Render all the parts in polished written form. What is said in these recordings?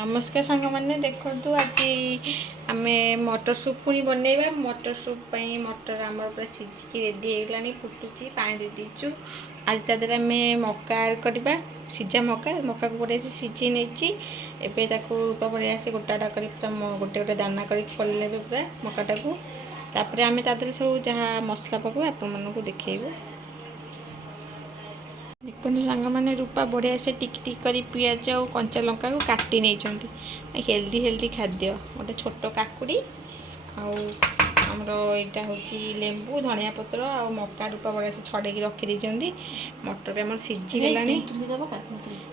नमस्कार सांग मैंने देखु आज आम मटर सूप पुणी बनइबा मटर सूप मटर आम पूरा सीझिकी रेडी होगलानी फुटुची पानी दे दीचु आज तादेह आम मका ऐड करवा सीझा मका मका को बढ़िया से सीझी नहीं एवं रूपा बढ़िया से गोटाटा कर गोटे गोटे दाना कर पड़े पूरा मकाटा को तापर आम तादेह सब जहाँ मसला पकड़ आपण मानक देखू देखो सांग मैंने रूपा बढ़िया से टिक टिक कर पिज और कंचा लंका को काटी नहीं हेल्दी हेल्दी खाद्य गोटे छोट काकुड़ी आमर यहाँ हूँ लेंबू धनिया पत्र आ मका रूपा बढ़िया से छड़े रखी मटर भी आम सीझीगला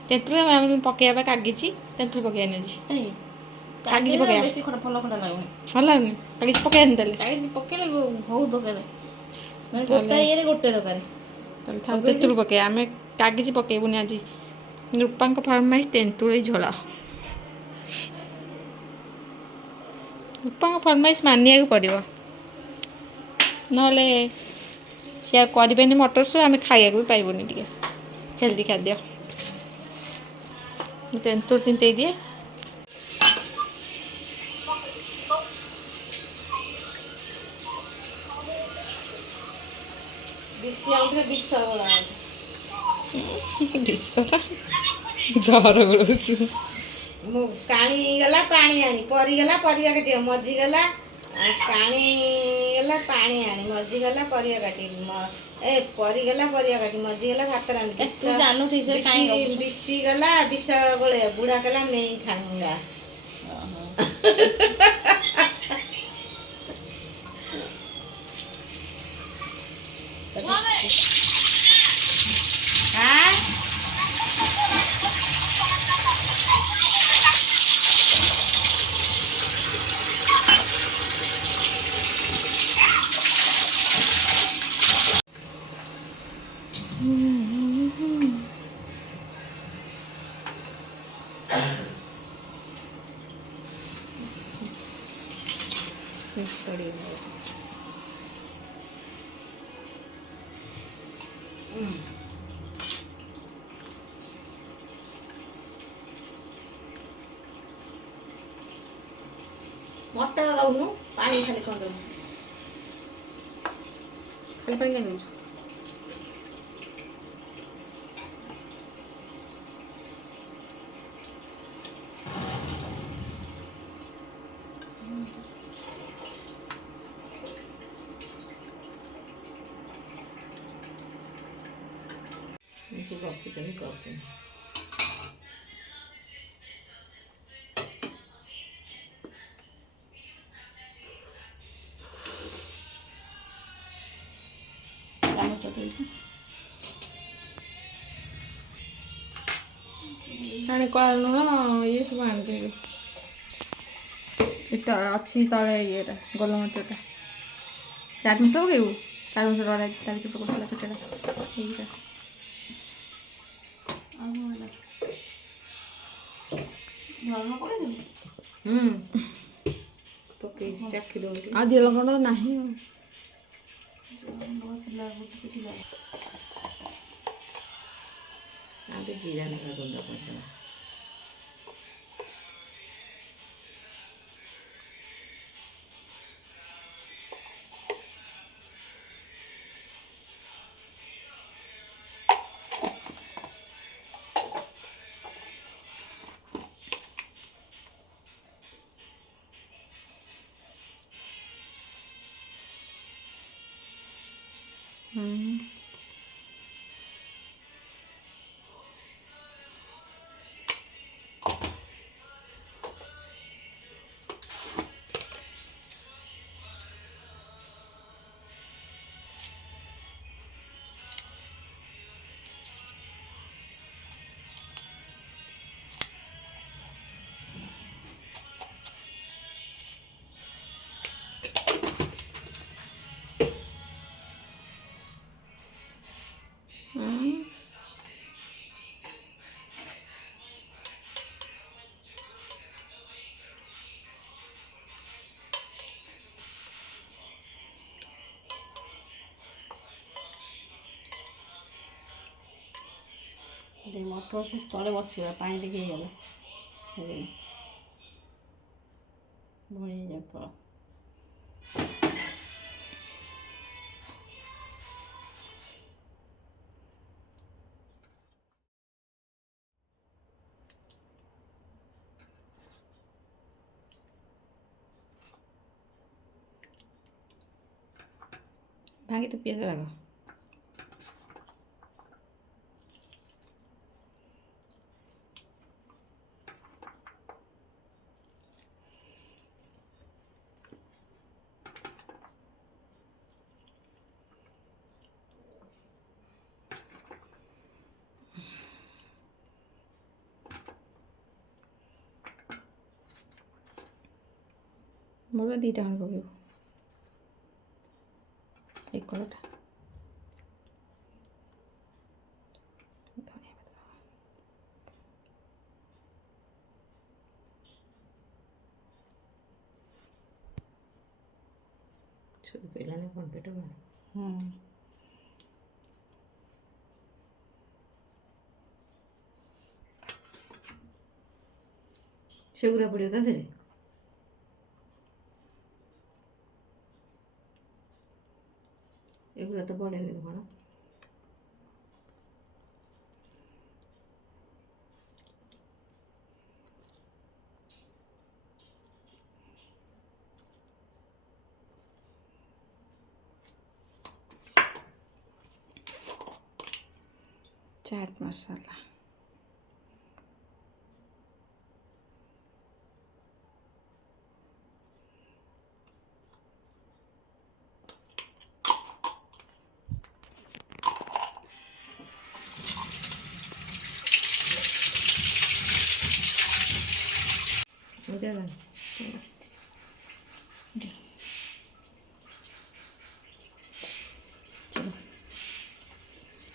तेतुल पकड़ा कागी तेतुल पकड़ कागज पकड़ भल लगुनि कागज पकड़ पकड़े बहुत दरकार गोटे दरकार तेतुल पकड़ आम कागज पकईबुनि आज रूपा फरमाइश तेंतुल झोल रूपा फरमाइश मानिया पड़ो ना सी करें मटर सूप आम खाया भी पाइबुनि टे हेल्दी खाद्य तेंतुल चिंते दिए जर गोलू काणी गला पानी आनी परी गला परिया काटी मझी गला काणी गला पानी आनी मझी गला परिया काटी ए परी गला परिया काटी मझी गला भात रांधि तू जानू ठीक से काई बिसी गला बिस गोले बुढ़ा कला नहीं खाऊंगा मटर दौनु पानी खाली कौन दौनु खाली पानी क्या दूँ सब गपुचन कर आने कला लुण ये सब आनते अच्छी तले ये गोल मरचटा चाट मसला पकेबू चाट मसला तार पकड़ा चटा पकई चाखी दो आ दिए लंका तो नहीं आगे जीरा लगा गुंड कर मटर तले बस पानी टे गला ବଢ଼ି ଯାଉଥିବ। ଭାଙ୍ଗି ତ ପିଆଜ ରାଗ ମୋର 2ଟା ଖଣ୍ଡେ ପକେଇବୁ ଏଇ କଲଟା ଧନିଆ ପତ୍ର ଛୁରୀ ପଇଲାନି କ'ଣ ପେଟ ସେଗୁଡ଼ା ପଡ଼ିବ ତା ଦେହରେ। ଏଗୁଡ଼ା ତ ପଡ଼େନି ତ କ'ଣ। ଚାଟ୍ ମସଲା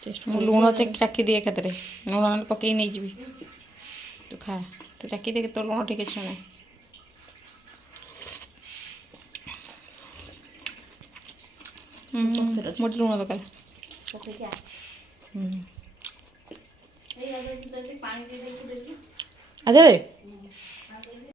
ଟେଷ୍ଟ ମୁଁ ଲୁଣ ଚାଖି ଦିଏ ଏକାଥରେ ଲୁଣ ନହେଲେ ପକେଇକି ନେଇଯିବି ତୁ ଖା ତୁ ଚାଖି ଦେ ତୋ ଲୁଣ ଠିକ୍ ଅଛି ନା ମୋର ଲୁଣ ଦରକାର ଆରେ